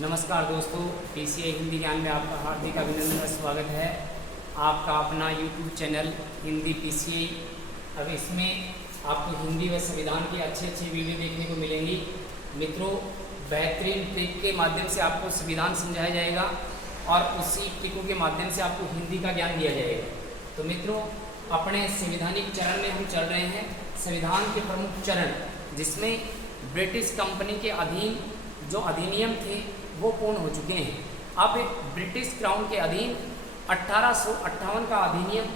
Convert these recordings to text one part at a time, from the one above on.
नमस्कार दोस्तों, पीसीए हिंदी ज्ञान में आपका हार्दिक अभिनंदन और स्वागत है। आपका अपना यूट्यूब चैनल हिंदी पीसीए। अब इसमें आपको हिंदी व संविधान की अच्छी वीडियो देखने को मिलेंगी। मित्रों, बेहतरीन ट्रिक के माध्यम से आपको संविधान समझाया जाएगा और उसी ट्रिकों के माध्यम से आपको हिंदी का ज्ञान दिया जाएगा। तो मित्रों, अपने संवैधानिक चरण में हम चल रहे हैं। संविधान के प्रमुख चरण, जिसमें ब्रिटिश कंपनी के अधीन जो अधिनियम थे वो पूर्ण हो चुके हैं। अब ब्रिटिश क्राउन के अधीन 1858 का अधिनियम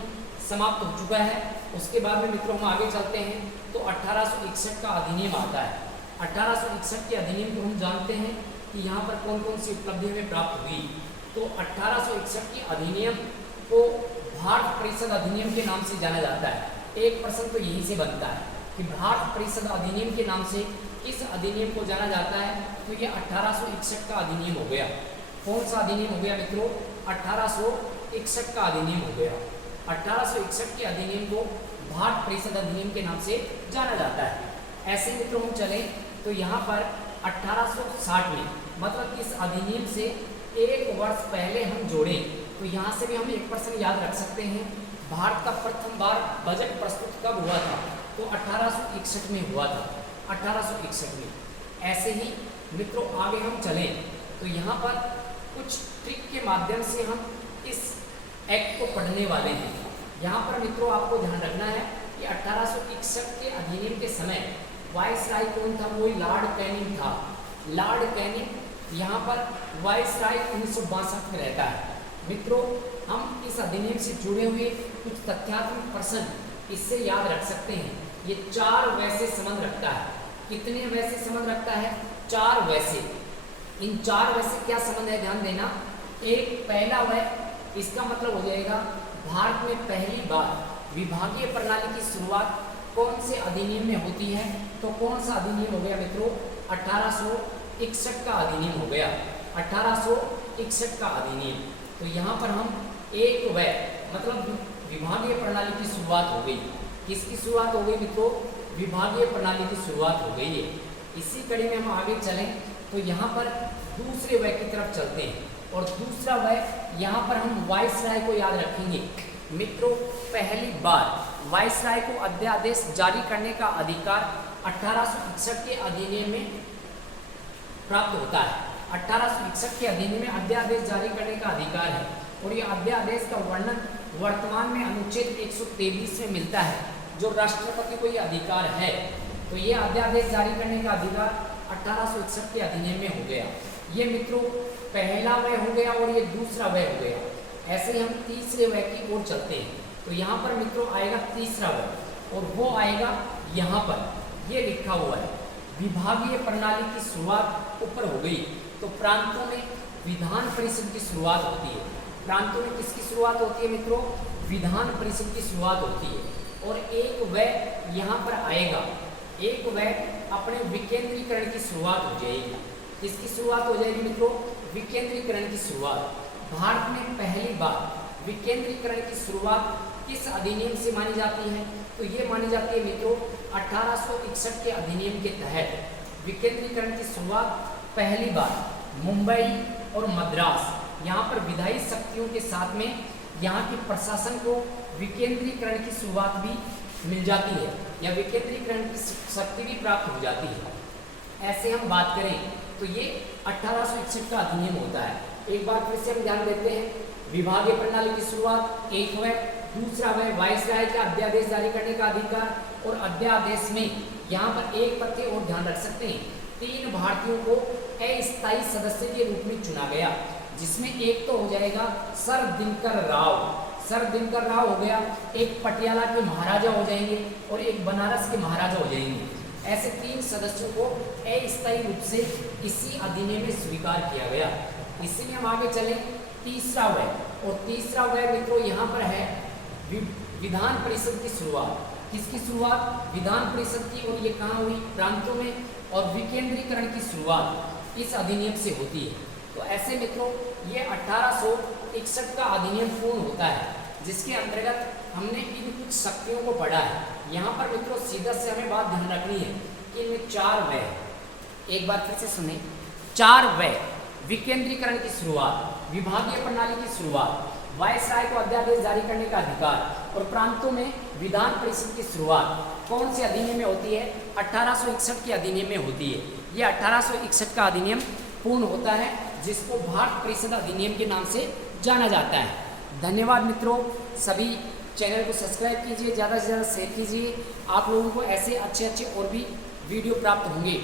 समाप्त हो चुका है। उसके बाद में मित्रों हम आगे चलते हैं तो 1861 का अधिनियम आता है। 1861 के अधिनियम को हम जानते हैं कि यहाँ पर कौन कौन सी उपलब्धि हमें प्राप्त हुई। तो 1861 के अधिनियम को भारत परिषद अधिनियम के नाम से जाना जाता है। एक प्रश्न तो यहीं से बनता है कि भारत परिषद अधिनियम के नाम से किस अधिनियम को जाना जाता है। तो ये 1861 का अधिनियम हो गया। कौन सा अधिनियम हो गया मित्रों? 1861 का अधिनियम हो गया। 1861 के अधिनियम को भारत परिषद अधिनियम के नाम से जाना जाता है। ऐसे मित्रों हम चले तो यहाँ पर 1860 में, मतलब इस अधिनियम से एक वर्ष पहले हम जोड़ें तो यहाँ से भी हम एक प्रश्न याद रख सकते हैं। भारत का प्रथम बार बजट प्रस्तुत कब हुआ था? तो 1861 में हुआ था। 1861 में। ऐसे ही मित्रों आगे हम चलें तो यहाँ पर कुछ ट्रिक के माध्यम से हम इस एक्ट को पढ़ने वाले हैं। यहाँ पर मित्रों आपको ध्यान रखना है कि 1861 के अधिनियम के समय वाइसराय कौन था? वही लॉर्ड कैनिंग था। लॉर्ड कैनिंग यहाँ पर वाइसराय 1962 में रहता है। मित्रों, हम इस अधिनियम से जुड़े हुए कुछ तथ्यात्मक प्रश्न इससे याद रख सकते हैं। ये 4 वैसे संबंध रखता है। कितने वैसे संबंध रखता है? 4 वैसे। इन 4 वैसे क्या संबंध है, ध्यान देना। एक पहला वै, इसका मतलब हो जाएगा भारत में पहली बार विभागीय प्रणाली की शुरुआत कौन से अधिनियम में होती है? तो कौन सा अधिनियम हो गया मित्रों? 1861 का अधिनियम हो गया। 1861 का अधिनियम। तो यहाँ पर हम एक वै मतलब विभागीय प्रणाली की शुरुआत हो गई। किसकी शुरुआत हो गई मित्रों? विभागीय प्रणाली की शुरुआत हो गई है। इसी कड़ी में हम आगे चलें तो यहाँ पर दूसरे वै की तरफ चलते हैं। और दूसरा वै, यहाँ पर हम वाइसराय को याद रखेंगे। मित्रों, पहली बार वाइसराय को अध्यादेश जारी करने का अधिकार 1861 के अधिनियम में प्राप्त होता है। 1861 के अधिनियम में अध्यादेश जारी करने का अधिकार है और ये अध्यादेश का वर्णन वर्तमान में अनुच्छेद 123 में मिलता है, जो राष्ट्रपति को ये अधिकार है। तो ये अध्यादेश जारी करने का अधिकार 1861 के अधिनियम में हो गया। ये मित्रों पहला वै हो गया और ये दूसरा वै हो गया। ऐसे ही हम तीसरे वै की ओर चलते हैं तो यहाँ पर मित्रों आएगा तीसरा वै और वो आएगा यहाँ पर। ये लिखा हुआ है विभागीय प्रणाली की शुरुआत ऊपर हो गई। तो प्रांतों में विधान परिषद की शुरुआत होती है। प्रांतों में किसकी शुरुआत होती है मित्रों? विधान परिषद की शुरुआत होती है। और एक वै यहाँ पर आएगा। एक वै अपने विकेंद्रीकरण की शुरुआत हो जाएगी। किसकी शुरुआत हो जाएगी मित्रों? विकेंद्रीकरण की शुरुआत। भारत में पहली बार विकेंद्रीकरण की शुरुआत किस अधिनियम से मानी जाती है? तो ये मानी जाती है मित्रों 1861 के अधिनियम के तहत विकेंद्रीकरण की शुरुआत पहली बार मुंबई और मद्रास, यहाँ पर विधायी शक्तियों के साथ में यहाँ के प्रशासन को विकेंद्रीकरण की शुरुआत भी मिल जाती है या विकेंद्रीकरण की शक्ति भी प्राप्त हो जाती है। ऐसे हम बात करें तो ये 1861 का अधिनियम होता है। एक बार फिर से हम ध्यान देते हैं, विभागीय प्रणाली की शुरुआत एक वै, दूसरा वै वाइसराय का अध्यादेश जारी करने का अधिकार। और अध्यादेश में यहाँ पर एक तथ्य और ध्यान रख सकते हैं, 3 भारतीयों को अस्थायी सदस्य के रूप में चुना गया, जिसमें एक तो हो जाएगा सर दिनकर राव। सर दिनकर राव हो गया। एक पटियाला के महाराजा हो जाएंगे और एक बनारस के महाराजा हो जाएंगे। ऐसे 3 सदस्यों को अस्थायी रूप से इसी अधिनियम में स्वीकार किया गया। इसीलिए हम आगे चलें तीसरा वै। और तीसरा वै मित्रों यहाँ पर है विधान परिषद की शुरुआत। किसकी शुरुआत? विधान परिषद की। और ये कहाँ हुई? प्रांतों में। और विकेंद्रीकरण की शुरुआत इस अधिनियम से होती है। तो ऐसे मित्रों ये 1861 का अधिनियम पूर्ण होता है, जिसके अंतर्गत हमने इन कुछ शक्तियों को पढ़ा है। यहाँ पर मित्रों सीधा से हमें बात ध्यान रखनी है कि इनमें 4 वै। एक बार फिर से सुने, 4 वै विकेंद्रीकरण की शुरुआत, विभागीय प्रणाली की शुरुआत, वायसराय को अध्यादेश जारी करने का अधिकार और प्रांतों में विधान परिषद की शुरुआत कौन से अधिनियम में होती है? 1861 के अधिनियम में होती है। ये 1861 का अधिनियम पूर्ण होता है, जिसको भारत परिषद अधिनियम के नाम से जाना जाता है। धन्यवाद मित्रों, सभी चैनल को सब्सक्राइब कीजिए, ज़्यादा से ज़्यादा शेयर कीजिए। आप लोगों को ऐसे अच्छे अच्छे और भी वीडियो प्राप्त होंगे।